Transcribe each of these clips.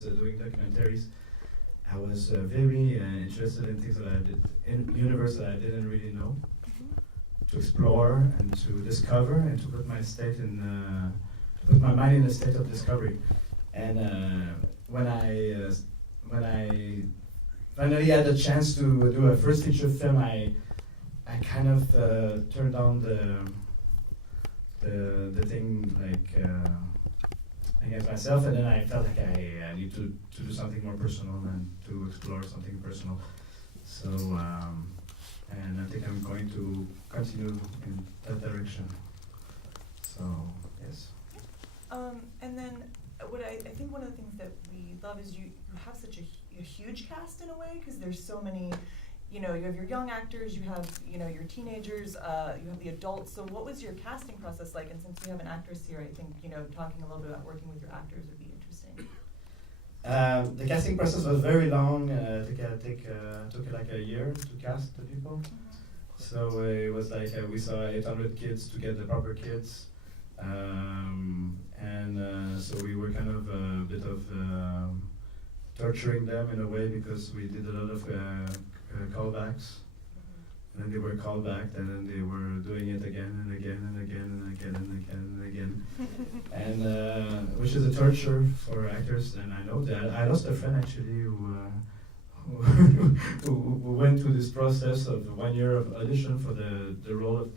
doing documentaries, I was very interested in things that I did, in universe that I didn't really know, to explore and to discover and to put my put my mind in a state of discovery. And when I finally had the chance to do a first feature film, I kind of turned on the thing like against myself, and then I felt like I need to do something more personal and to explore something personal. So and I think I'm going to continue in that direction. So yes. And then what I think one of the things that we love is you have such a huge cast in a way, because there's so many, you have your young actors, you have, your teenagers, you have the adults. So what was your casting process like? And since we have an actress here, I think, talking a little bit about working with your actors would be interesting. The casting process was very long. Took like a year to cast the people. So it was like we saw 800 kids to get the proper kids. So we were kind of a bit of torturing them in a way, because we did a lot of callbacks. And then they were called back, and then they were doing it again and again and again and again and again and again. And which is a torture for actors. And I know that I lost a friend actually who went through this process of 1 year of audition for the role of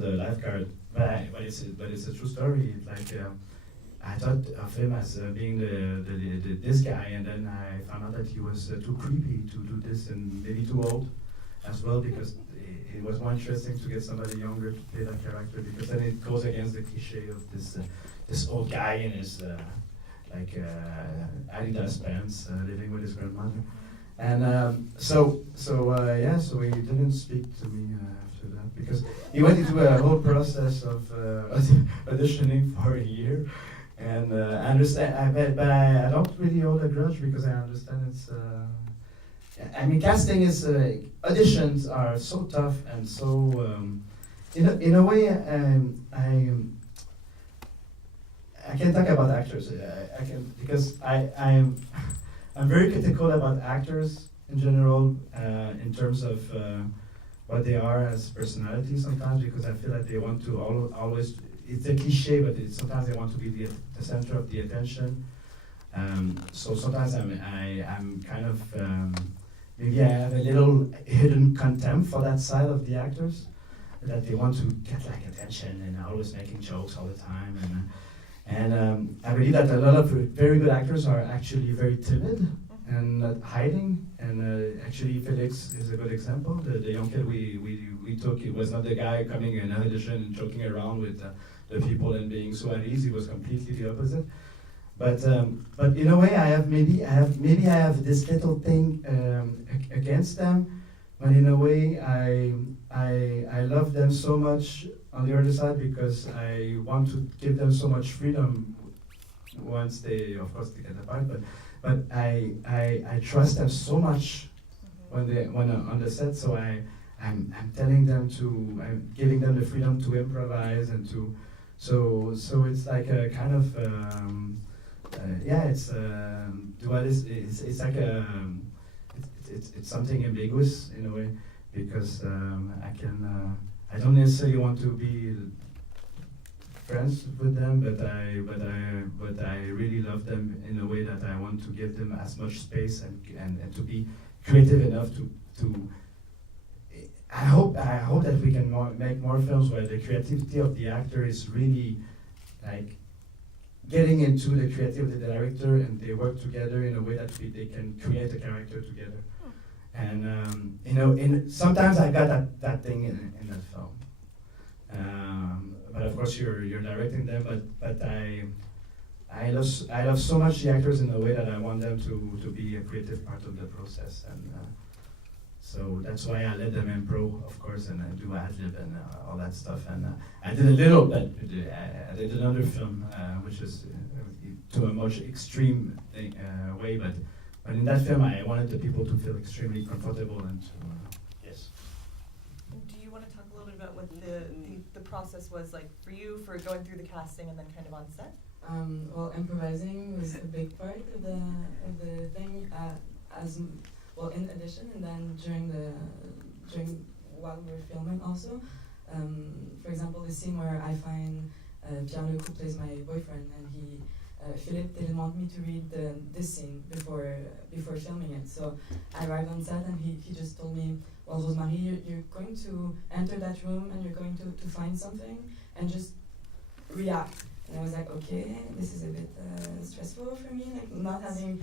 the lifeguard. But it's a true story. Like I thought of him as being this guy, and then I found out that he was too creepy to do this, and maybe too old as well, because it was more interesting to get somebody younger to play that character, because then it goes against the cliche of this old guy in his Adidas pants, living with his grandmother. And so he didn't speak to me after that, because he went into a whole process of auditioning for a year. And I understand, but I don't really hold a grudge, because I understand it's. Casting is auditions are so tough, and so in a way I can talk about actors. I can, because I'm very critical about actors in general, in terms of what they are as personalities sometimes, because I feel like they want to always. It's a cliche, but sometimes they want to be the center of the attention. So sometimes I'm kind of maybe I have a little hidden contempt for that side of the actors, that they want to get like attention and always making jokes all the time. And I believe that a lot of very good actors are actually very timid and not hiding. And actually, Felix is a good example. The young kid we took, it was not the guy coming in an audition and joking around with the people and being so at ease. He was completely the opposite. But in a way, I have this little thing against them, but in a way, I love them so much on the other side, because I want to give them so much freedom once they, of course, they get apart. But I trust them so much when on the set. So I'm telling them I'm giving them the freedom to improvise and to. So it's like a kind of. It's like it's something ambiguous in a way, because I don't necessarily want to be friends with them, but I really love them in a way that I want to give them as much space and to be creative enough to. I hope that we can make more films where the creativity of the actor is really like getting into the creativity of the director, and they work together in a way that they can create a character together. And sometimes I got that thing in that film. But of course you're directing them, but I love so much the actors in a way that I want them to be a creative part of the process, and so that's why I let them improv, of course, and do ad-lib and all that stuff. And I did a little bit. I did another film, which is to a much extreme way, but in that film, I wanted the people to feel extremely comfortable and to, yes. Do you want to talk a little bit about what the process was like for you for going through the casting and then kind of on set? Well, improvising was a big part of the thing. In addition, and then during while we were filming also. For example, the scene where I find Perreault, who plays my boyfriend, and Philippe didn't want me to read this scene before filming it. So I arrived on set and he just told me, well, Rosemary, you're going to enter that room and you're going to find something and just react. And I was like, okay, this is a bit stressful for me, like not having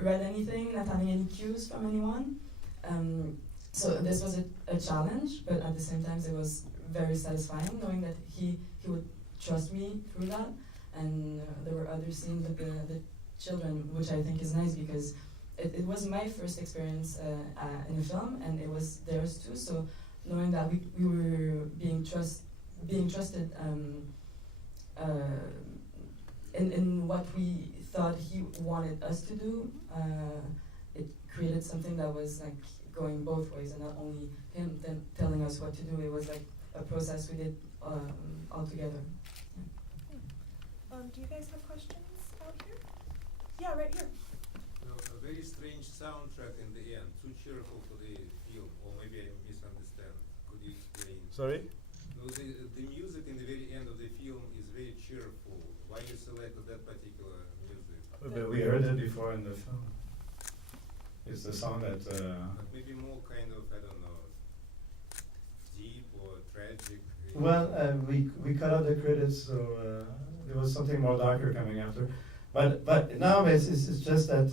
read anything, not having any cues from anyone. So this was a challenge, but at the same time it was very satisfying knowing that he would trust me through that. And there were other scenes with the children, which I think is nice because it was my first experience in a film, and it was theirs too. So knowing that we were being trusted in what we thought he wanted us to do, it created something that was like going both ways, and not only him telling us what to do. It was like a process we did all together. Do you guys have questions out here? Yeah, right here. No, a very strange soundtrack in the end, too cheerful for the film, or maybe I misunderstand. Could you explain? Sorry? No, the music in the very end of the film is very cheerful. Why you selected that particular music? But we heard it before in the film. It's the song that... But maybe more kind of, I don't know, deep or tragic. Well, we cut out the credits, so there was something more darker coming after. But no, it's just that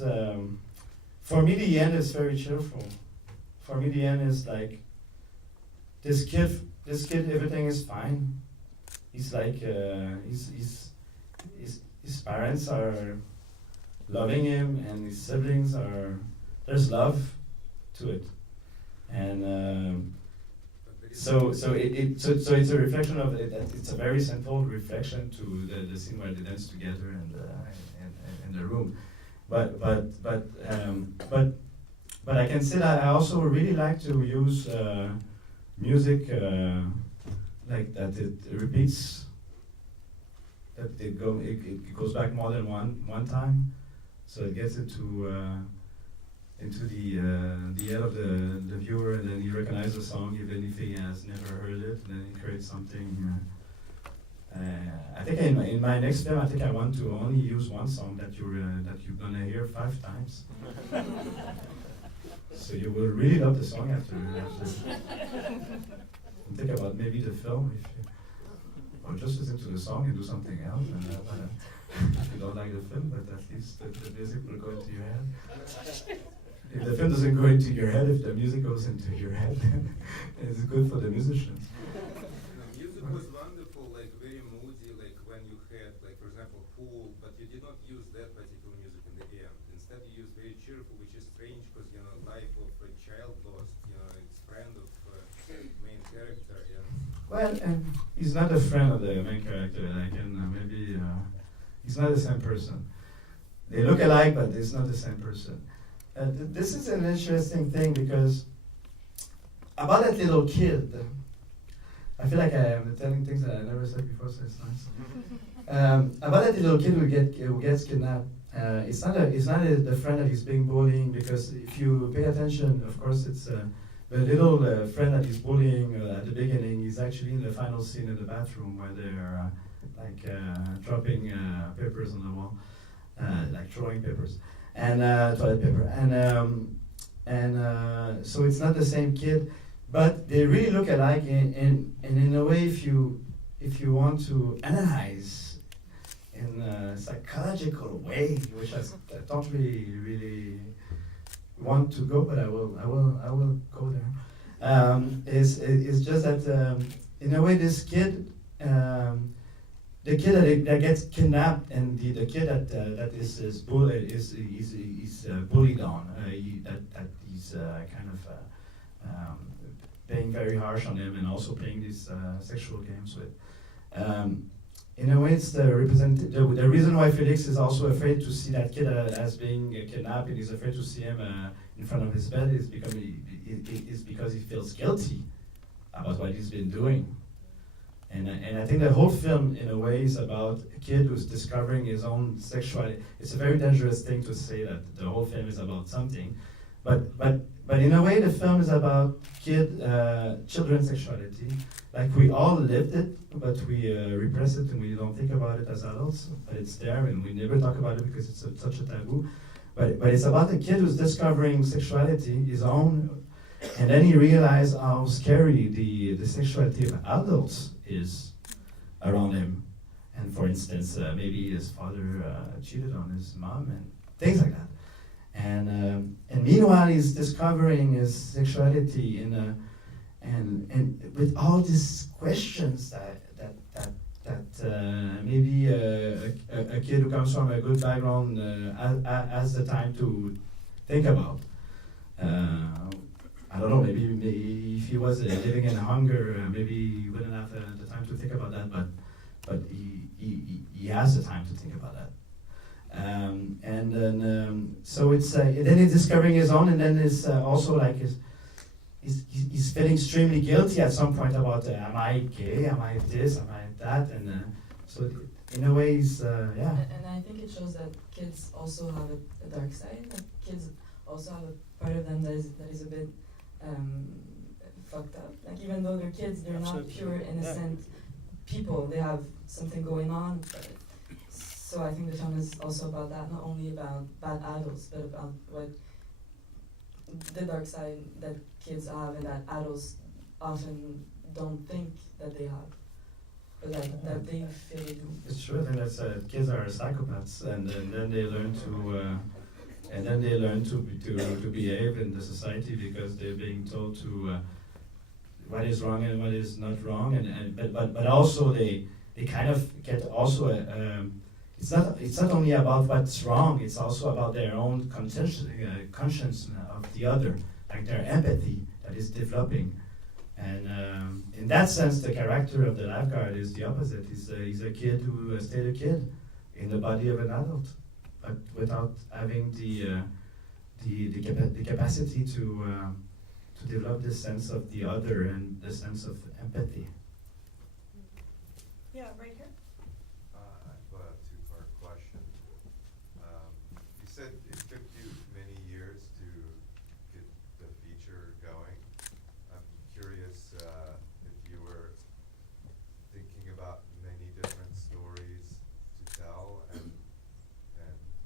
for me the end is very cheerful. For me the end is like this kid, everything is fine. He's like his parents are loving him, and his siblings are. There's love to it, and. So it's a reflection of it. It's a very central reflection to the scene where they dance together in the room, but I can say that I also really like to use music like that. It repeats. That it goes back more than one time, so it gets into the head of the viewer, and then he recognizes the song even if he has never heard it, and then he creates something. I think in my next film, I think I want to only use one song that you're gonna hear 5 times. So you will really love the song after. And think about maybe the film, or just listen to the song and do something else. And if you don't like the film, but at least the music will go into your head. If the film doesn't go into your head, if the music goes into your head, then it's good for the musicians. The music was wonderful, like very moody, like when you had, like for example, Pool, but you did not use that particular music in the end. Instead, you used very cheerful, which is strange because life of a child lost, it's friend of main character. Yeah. Well, he's not a friend of the main character. I can maybe he's not the same person. They look alike, but it's not the same person. This is an interesting thing because about that little kid, I feel like I am telling things that I never said before, so it's nice. About that little kid who gets kidnapped, it's not the friend that he's being bullying, because if you pay attention, of course, it's the little friend that he's bullying at the beginning is actually in the final scene in the bathroom where they're dropping papers on the wall, like throwing papers. And toilet paper, and so it's not the same kid, but they really look alike. And in a way, if you want to analyze in a psychological way, which I don't really want to go, but I will go there. Is just that in a way, this kid. The kid that gets kidnapped, and the kid that is bullied is bullied on. That he's kind of being very harsh on him, and also playing these sexual games with. In a way, it's the reason why Felix is also afraid to see that kid as being kidnapped, and he's afraid to see him in front of his bed is because he feels guilty about what he's been doing. And I think the whole film, in a way, is about a kid who's discovering his own sexuality. It's a very dangerous thing to say that the whole film is about something, but in a way, the film is about children's sexuality. Like we all lived it, but we repress it and we don't think about it as adults. But it's there, and we never talk about it because it's such a taboo. But it's about a kid who's discovering sexuality, his own, and then he realized how scary the sexuality of adults is around him. And for instance, maybe his father cheated on his mom and things like that. And meanwhile, he's discovering his sexuality and with all these questions that maybe a kid who comes from a good background has the time to think about. I don't know, maybe if he was living in hunger, maybe he wouldn't have the time to think about that, but he has the time to think about that. And then, so it's, then he's discovering his own, and then it's also like he's feeling extremely guilty at some point about, am I gay, am I this, am I that, and so in a way, yeah. And I think it shows that kids also have a dark side. That kids also have a part of them that is a bit fucked up. Like even though they're kids, they're not pure, innocent people. They have something going on. So I think the film is also about that, not only about bad adults, but about what the dark side that kids have and that adults often don't think that they have. But that they feel they do. It's true. I think that's kids are psychopaths, and then they learn to behave in the society because they're being told to what is wrong and what is not wrong, but also they kind of get also it's not only about what's wrong. It's also about their own conscience of the other, like their empathy that is developing. And in that sense, the character of the lifeguard is the opposite. He's a kid who stayed a kid in the body of an adult, but without having the capacity to develop this sense of the other and the sense of empathy. Yeah, right here. I have a two-part question. You said it took you many years to get the feature going. I'm curious if you were thinking about many different stories to tell, and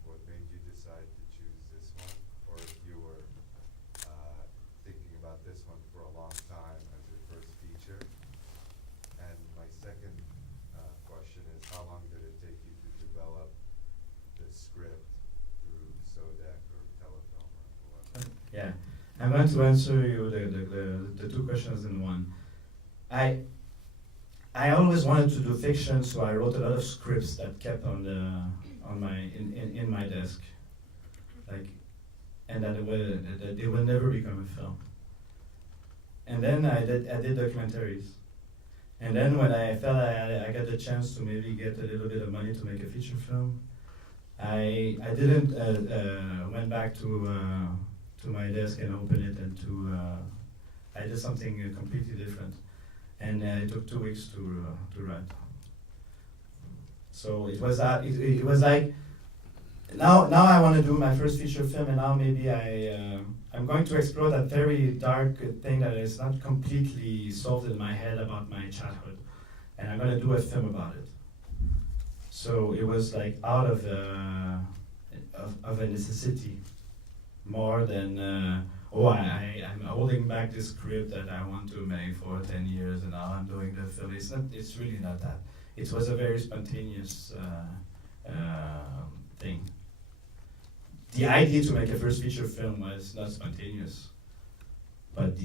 what made you decide to choose this one, or if you were thinking about this one for a long time as your first feature. And my second question is, how long did it take you to develop the script through Sodec or Telefilm or whatever? Yeah, I'm going to answer you the two questions in one. I always wanted to do fiction, so I wrote a lot of scripts that kept in my desk, like, and that they will never become a film. And then I did documentaries. And then when I felt I got the chance to maybe get a little bit of money to make a feature film, I didn't went back to my desk and open it and I did something completely different. And it took 2 weeks to write. So it was like now I want to do my first feature film, and now maybe I'm going to explore that very dark thing that is not completely solved in my head about my childhood, and I'm going to do a film about it. So it was like out of a necessity, more than I'm holding back this script that I want to make for 10 years, and now I'm doing the film. It's really not that. It was a very spontaneous thing. The idea to make a first feature film was not spontaneous, but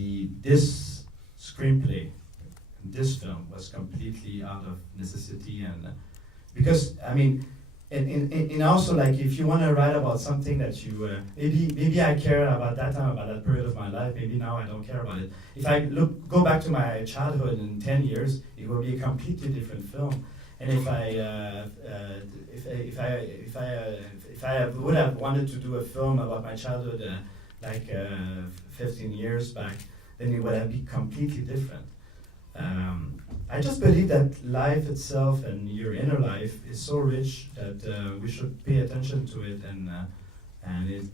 this screenplay, this film was completely out of necessity, and because I mean, and also like if you want to write about something that you maybe I care about that time, about that period of my life, maybe now I don't care about it. If I go back to my childhood in 10 years, it will be a completely different film. And if I would have wanted to do a film about my childhood 15 years back, then it would have been completely different. I just believe that life itself and your inner life is so rich that we should pay attention to it, and it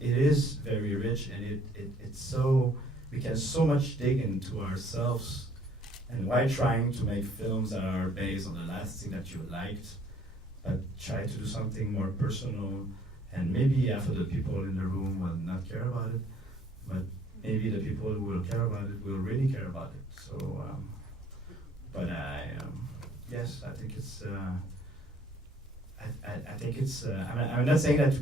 is very rich, and it's so we can so much dig into ourselves. And why trying to make films that are based on the last thing that you liked, but try to do something more personal, and maybe half of the people in the room will not care about it, but maybe the people who will care about it will really care about it. So, yes, I think it's. I think it's. I'm not saying that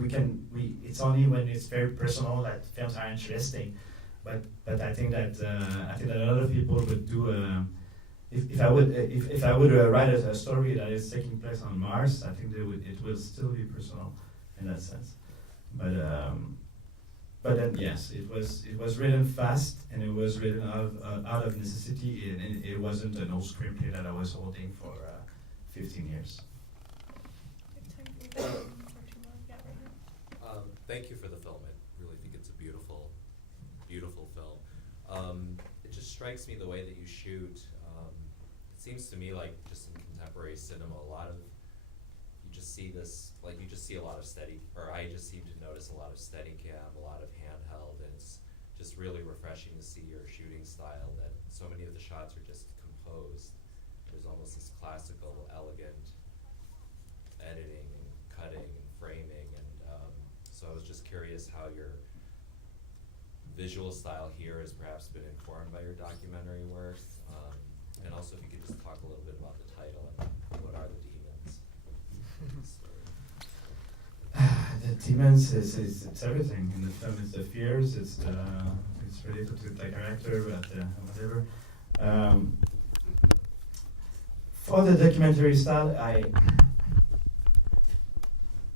it's only when it's very personal that films are interesting, but I think that a lot of people would do. If I would write a story that is taking place on Mars, I think it will still be personal in that sense. But then yes, it was written fast, and it was written out of necessity, and it wasn't an old screenplay that I was holding for 15 years. Thank you for the film. I really think it's a beautiful, beautiful film. It just strikes me the way that you shoot. It seems to me like just in contemporary cinema, you just see a lot of steady, or I just seem to notice a lot of steady cam, a lot of handheld, and it's just really refreshing to see your shooting style, that so many of the shots are just composed. There's almost this classical, elegant editing and cutting and framing, and so I was just curious how your visual style here has perhaps been informed by your documentary work, and also if you could just talk a little bit about the title and what are the demons. The demons it's everything in the film. It's the fears. It's related to the character, but whatever. For the documentary style,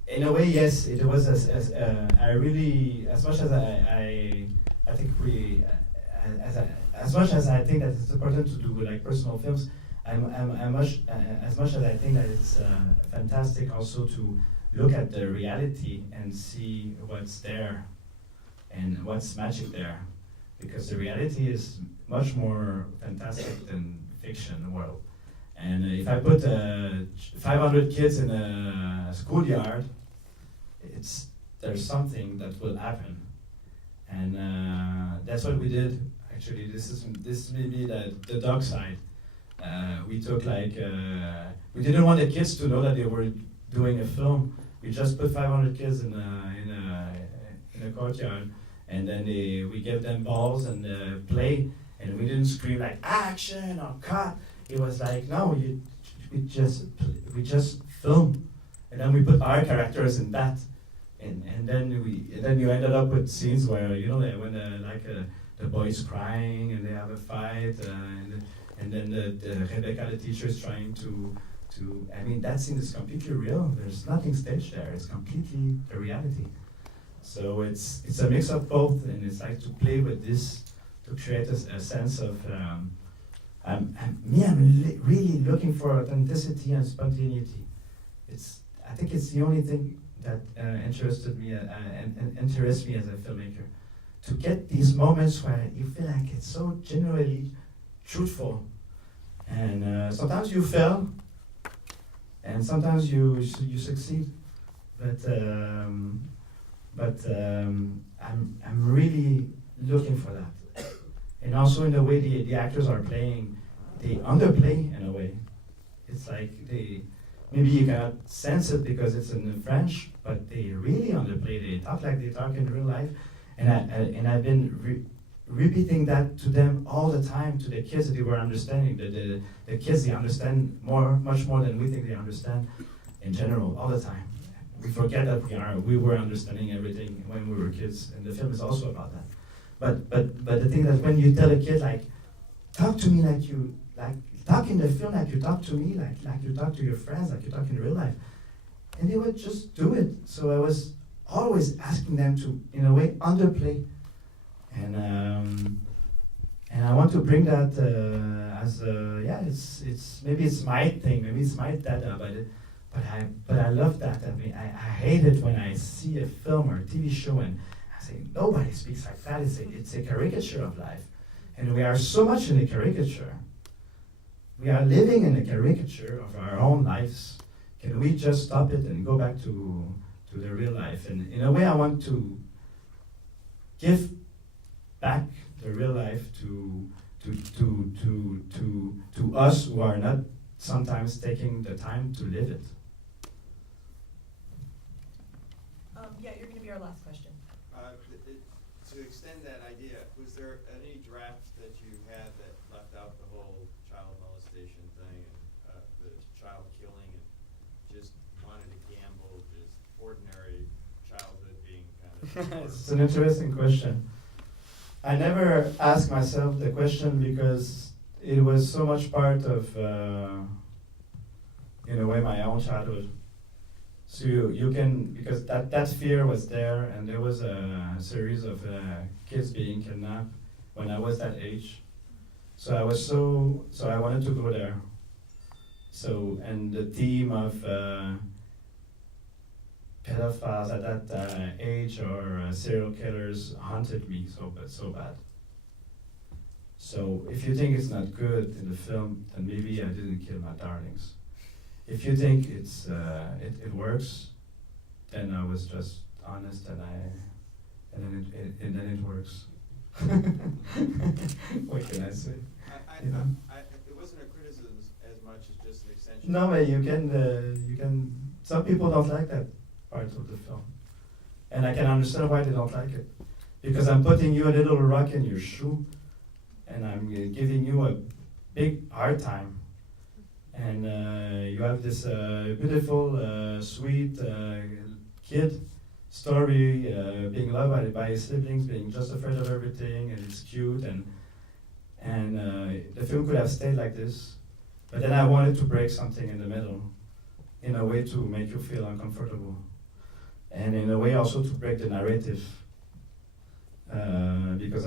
in a way, yes, it was as much as I think as much as I think that it's important to do like personal films, as much as I think that it's fantastic also to look at the reality and see what's there and what's magic there, because the reality is much more fantastic than fiction world. And if I put 500 kids in a schoolyard, there's something that will happen, and that's what we did. Actually, this may be the dark side. We took we didn't want the kids to know that they were doing a film. We just put 500 kids in a courtyard, and then we gave them balls and play, and we didn't scream like action or cut. It was like, no, we just film, and then we put our characters in that, and then you ended up with scenes where when the boy's crying and they have a fight, and then the Rebecca, the teacher, is trying to. I mean, that scene is completely real. There's nothing staged there. It's completely the reality. So it's a mix of both, and it's like to play with this to create a sense of. I'm really looking for authenticity and spontaneity. I think it's the only thing that interested me and interests me as a filmmaker. To get these moments where you feel like it's so genuinely truthful, and sometimes you fail, and sometimes you succeed, but I'm really looking for that. And also in the way the actors are playing, they underplay in a way. It's like maybe you cannot sense it because it's in French, but they really underplay. They talk like they talk in real life, and I've been repeating that to them all the time, to the kids that they were understanding. The kids, they understand much more than we think they understand in general all the time. We forget that we were understanding everything when we were kids, and the film is also about that. But the thing that when you tell a kid talk to me talk in the film like you talk to me, like you talk to your friends, like you talk in real life, and they would just do it. So I was always asking them to, in a way, underplay, and I want to bring that it's maybe it's my thing, maybe it's my data, but I love that. I mean, I hate it when I see a film or a TV show and I say nobody speaks like that. It's a caricature of life. And we are so much in a caricature. We are living in a caricature of our own lives. Can we just stop it and go back to the real life? And in a way, I want to give back the real life to us who are not sometimes taking the time to live it. Yeah, you're going to be our last question. To extend that idea, was there any draft that you had that left out the whole child molestation thing and the child killing and just wanted to gamble, just ordinary childhood being kind of... It's an interesting question. I never asked myself the question because it was so much part of, in a way, my own childhood. So you can, because that fear was there, and there was a series of kids being kidnapped when I was that age. So I wanted to go there. So, and the theme of pedophiles at that age or serial killers haunted me so bad. So if you think it's not good in the film, then maybe I didn't kill my darlings. If you think it works, then I was just honest and then it works. What can I say? You know? It wasn't a criticism as much as just an extension. No, but you can. Some people don't like that part of the film, and I can understand why they don't like it, because I'm putting you a little rock in your shoe, and I'm giving you a big hard time. And you have this beautiful, sweet kid story, being loved by his siblings, being just afraid of everything, and it's cute, and the film could have stayed like this, but then I wanted to break something in the middle, in a way to make you feel uncomfortable, and in a way also to break the narrative, because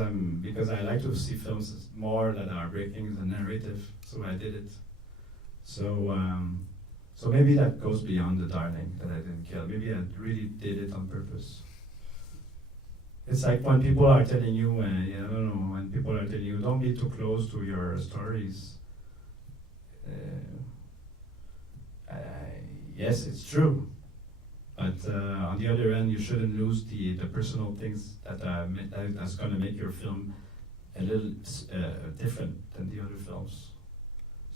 I like to see films more that are breaking the narrative, so I did it. So maybe that goes beyond the darling that I didn't kill. Maybe I really did it on purpose. It's like when people are telling you, I don't know, when people are telling you, don't be too close to your stories. Yes, it's true. But on the other end, you shouldn't lose the personal things that's going to make your film a little different than the other films.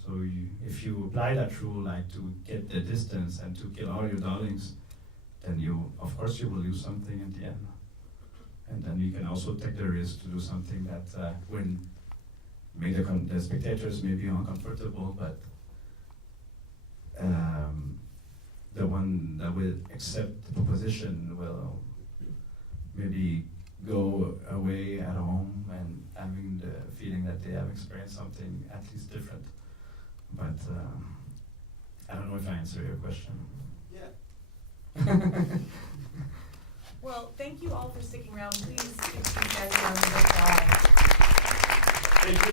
So if you apply that rule, like to get the distance and to kill all your darlings, then of course you will lose something in the end. And then you can also take the risk to do something that will make the spectators maybe uncomfortable, but the one that will accept the proposition will maybe go away at home and having the feeling that they have experienced something at least different. But I don't know if I answered your question. Yeah. Well, thank you all for sticking around. Please give these guys a round of applause. Thank you.